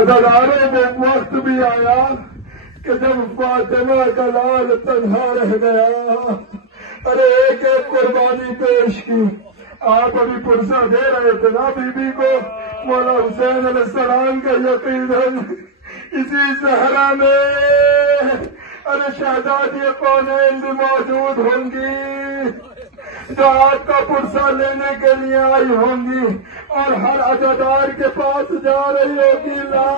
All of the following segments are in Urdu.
عزاداروں وہ وقت بھی آیا کہ جب فاطمہ کا لال تنہا رہ گیا، ارے ایک ایک قربانی پیش کی۔ آپ ابھی پرسہ دے رہے تھے نا بی بی کو، مولا حسین علیہ السلام کا یقیناً اسی صحرا میں ارے شہزادی کونین بھی موجود ہوں گی جو آپ کا پرسہ لینے کے لیے آئی ہوں گی، اور ہر عزادار کے پاس جا رہی ہوگی، لا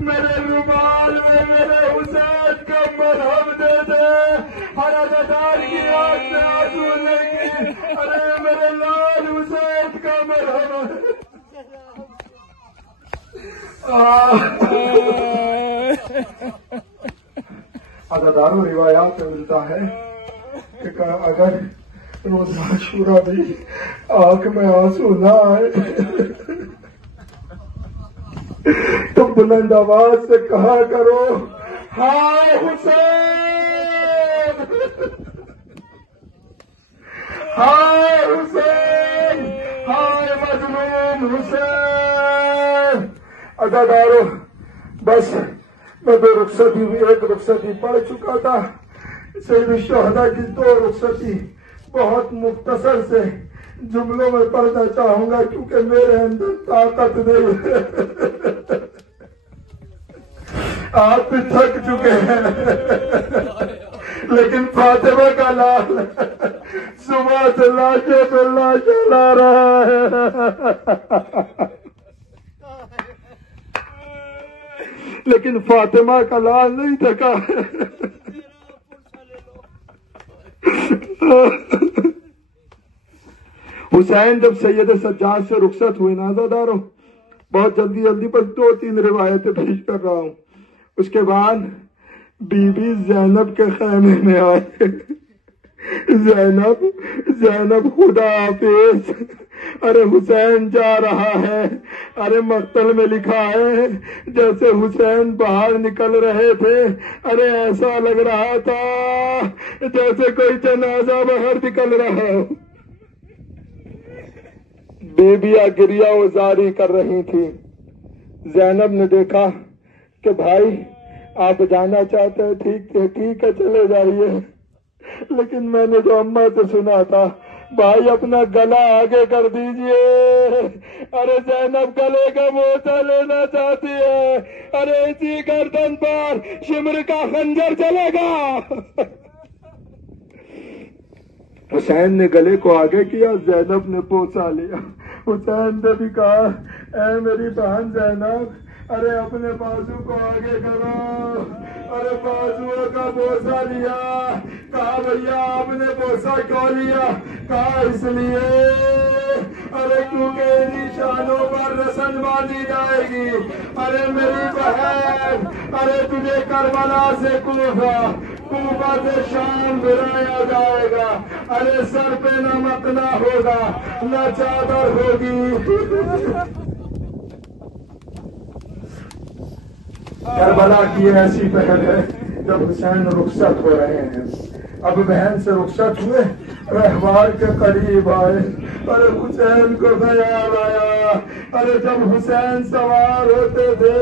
میرے رومال میں میرے حسین کا مرہم دے دے۔ ہر عزادار کی آنکھ میں آنسو لے گی، ارے میرے لال حسین کا مرہم۔ عزاداروں روایات میں ملتا ہے کہ اگر روز عاشورہ بھی آنکھ میں آنسو نہ آئے تو بلند آواز سے کہا کرو، ہائے حسین، ہائے حسین، ہائے مظلوم حسین۔ عزاداروں بس میں ایک رخصتی پڑھ چکا تھا، سید الشہداء کی 2 رخصتی بہت مختصر سے جملوں میں پڑھنا چاہوں گا کیونکہ میرے اندر طاقت نہیں ہے، آپ بھی تھک چکے ہیں، لیکن فاطمہ کا لال صبح سے لاشیں پہ لاشیں لا رہا ہے، لیکن فاطمہ کا لال نہیں تھکا۔ حسین جب سید سجاد سے رخصت ہوئے نا عزاداروں، بہت جلدی پر 2-3 روایتیں پیش کر رہا ہوں، اس کے بعد بی بی زینب کے خیمے میں آئے، زینب خدا حافظ، ارے حسین جا رہا ہے، ارے مقتل میں لکھا ہے جیسے حسین باہر نکل رہے تھے، ارے ایسا لگ رہا تھا جیسے کوئی جنازہ باہر نکل رہا ہو۔ بیبیاں گریہ وزاری کر رہی تھی، زینب نے دیکھا کہ بھائی آپ جانا چاہتے ہیں، ٹھیک ہے چلے جائیے، لیکن میں نے جو اماں سے سنا تھا، بھائی اپنا گلا آگے کر دیجئے، ارے زینب گلے کا موچا لینا چاہتی ہے، ارے اسی گردن پر شمر کا خنجر چلے گا۔ حسین نے گلے کو آگے کیا، زینب نے پوچھا لیا، حسین نے بھی کہا اے میری بہن زینب، ارے اپنے بازو کو آگے کرو، ارے بازو کا بوسہ لیا، کہا بھیا آپ نے بوسہ کیوں لیا؟ کہا اس لیے ارے کیونکہ نشانوں پر رسن باندھی جائے گی، ارے میری بہن، ارے تجھے کربلا سے کوفہ سے شام بھرایا جائے گا، ارے سر پہ نہ متنا ہوگا نہ چادر ہوگی۔ کربلا کی ایسی پہل ہے جب حسین رخصت ہو رہے ہیں، اب بہن سے رخصت ہوئے، رہوار کے قریب آئے، ارے حسین کو خیال آیا، ارے جب حسین سوار ہوتے تھے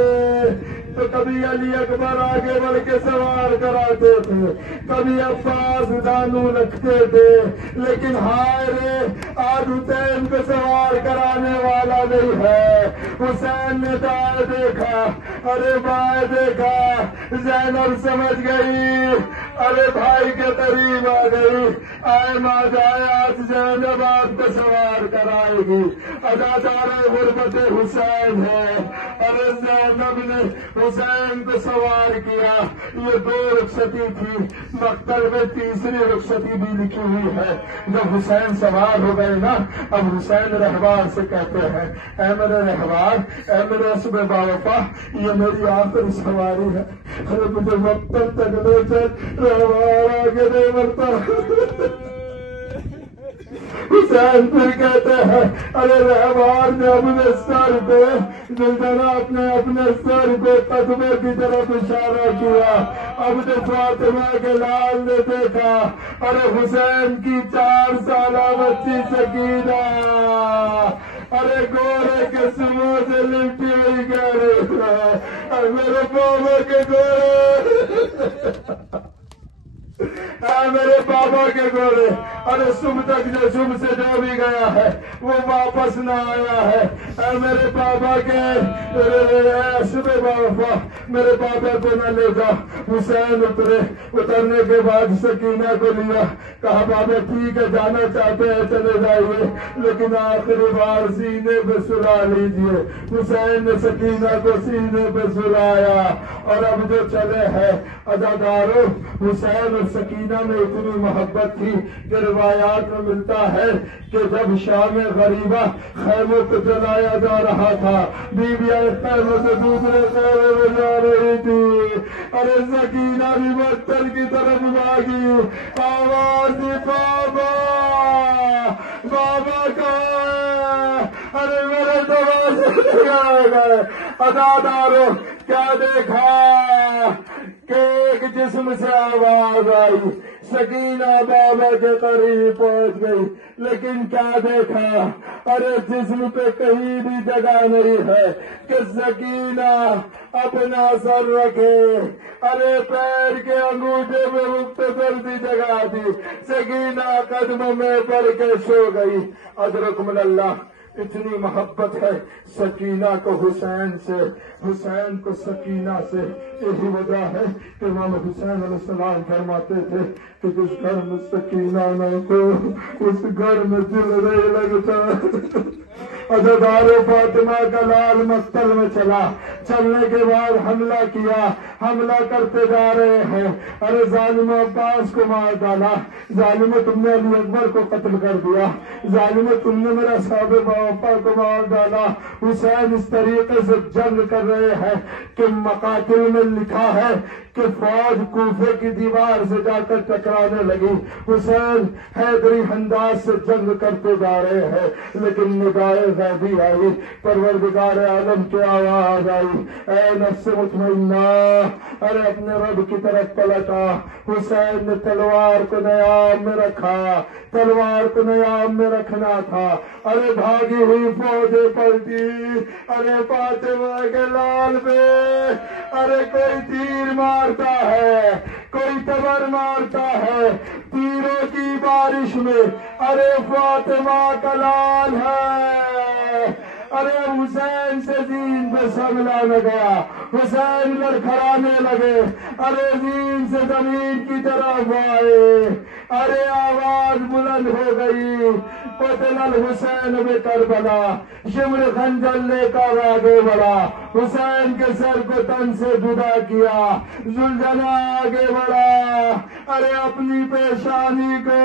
تو کبھی علی اکبر آگے بڑھ کے سوار کراتے تھے، کبھی عباس دانو رکھتے تھے، لیکن ہائے رے آج حسین کو سوار کرانے والا نہیں ہے۔ حسین نے دائیں دیکھا، ارے بائیں دیکھا، زینب سمجھ گئی، ارے بھائی کے قریب آ گئی، آئے ماں جائے آج زینب آپ کو سوار کرائے گی، ادادار غربت حسین ہے، ارے زینب نے حسین کو سوار کیا۔ یہ 2 رخصتی تھی، مقتل میں 3ری رخصتی بھی لکھی ہوئی ہے۔ جب حسین سوار ہو گئے نا، اب حسین رہوار سے کہتے ہیں اے میرے رہوار، اے میرے عصب باوفا، یہ میری آخری سواری ہے، ارے مجھے مقتل تک سے رہوار آگے نہیں بڑھتا۔ حسین پھر کہتے ہیں ارے رہوار نے اپنے سر پہ جناب نے اپنے سر پہ قدمے کی طرف اشارہ کیا۔ اب جو فاطمہ کے لال نے دیکھا ارے حسین کی 4 سالہ بچی سکینہ ارے گورے کے سموں سے لپٹی ہوئی کہہ رہی میرے بابا کے گھوڑے، میرے بابا کے گھوڑے، ارے صبح تک جو صبح سے جو بھی گیا ہے وہ واپس نہ آیا ہے، اے میرے بابا کے صبح بابا میرے بابا کو نہ لے جا۔ حسین اترنے کے بعد سکینہ کو لیا، کہا بابا ٹھیک ہے جانا چاہتے ہیں چلے جائیے، لیکن آخری بار سینے پہ سلا لیجئے۔ حسین نے سکینہ کو سینے پہ سلایا، اور اب جو چلے ہیں عزادارو، حسین اور سکینہ میں اتنی محبت تھی کہ روایات میں ملتا ہے کہ جب شام غریبہ خیموں کو جلایا جا رہا تھا، بیویاں خیموں سے دوسرے خیمے میں جا رہی تھی، ارے سکینہ بھی بستر کی طرف بھاگی، آواز دی بابا بابا کہاں ہے؟ ارے میرے دروازے لگائے گئے۔ عزادارو کیا دیکھا کہ ایک جسم سے آواز آئی، سکینہ بابا کے قریب پہنچ گئی، لیکن کیا دیکھا؟ ارے جسم پہ کہیں بھی جگہ نہیں ہے کہ سکینہ اپنا سر رکھے، ارے پیر کے انگوٹھے میں مختصر سی جگہ تھی، سکینہ قدموں میں پڑ کے سو گئی۔ ادرکم اللہ، اتنی محبت ہے سکینہ کو حسین سے، حسین کو سکینہ سے، یہی وجہ ہے کہ امام حسین علیہ السلام فرماتے تھے کہ جس گھر میں سکینہ نہ ہو اس گھر میں دل نہیں لگتا۔ عزادارو فاطمہ کا لال مقتل میں چلا، چلنے کے بعد حملہ کیا، حملہ کرتے جا رہے ہیں، ارے ظالم عباس کو مار ڈالا، ظالم تم نے علی اکبر کو قتل کر دیا، ظالم تم نے میرا صاحب باپا کو مار ڈالا۔ حسین اس طریقے سے جنگ کر رہے ہیں کہ مقاتل میں لکھا ہے کہ فوج کوفے کی دیوار سے جا کر ٹکرانے لگی، حسین حیدری انداز سے جنگ کرتے جا رہے ہیں، لیکن نگاہ غیبی آئی، پروردگار عالم کی آواز آئی، اے نفس مطمئنہ، ارے اپنے رب کی طرف پلٹا۔ حسین نے تلوار کو نیام میں رکھا، تلوار کو نیام میں رکھنا تھا، ارے بھاگی ہوئی فوجیں پلٹی، ارے فاطمہ کے لال پہ ارے کوئی تیر مارتا ہے، کوئی تبر مارتا ہے، تیروں کی بارش میں ارے فاطمہ کا لال ہے، ارے حسین سے دین پہ سنبھلا نہ گیا، حسین لڑکھڑانے لگے، ارے دین سے زمین کی طرف آئے، ارے آواز بلند ہو گئی، قتل الحسین بکربلا، شمر خنجر لے کر آگے بڑھا، حسین کے سر کو تن سے جدا کیا، زلجھنا آگے بڑھا، ارے اپنی پیشانی کو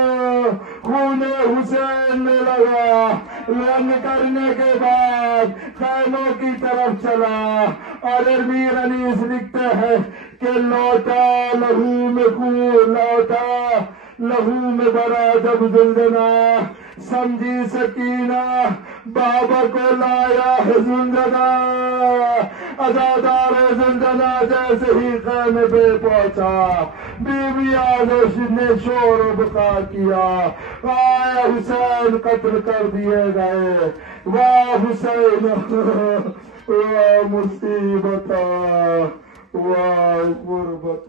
خون حسین میں لگا، رنگ کرنے کے بعد خیموں کی طرف چلا، اور امیر انیس لکھتے ہیں کہ لوٹا لہو میں خون، لوٹا لہو میں بڑا جب زلجھنا، سمجھی سکینہ بابا کو لایا ہے زلجھنا، عزادار زلجھنا جیسے ہی خیمے پہ پہنچا، بیوی آزوش نے شور و بکا کیا، آئے حسین قتل کر دیے گئے، واہ حسین واہ مصیبت واہ غربت۔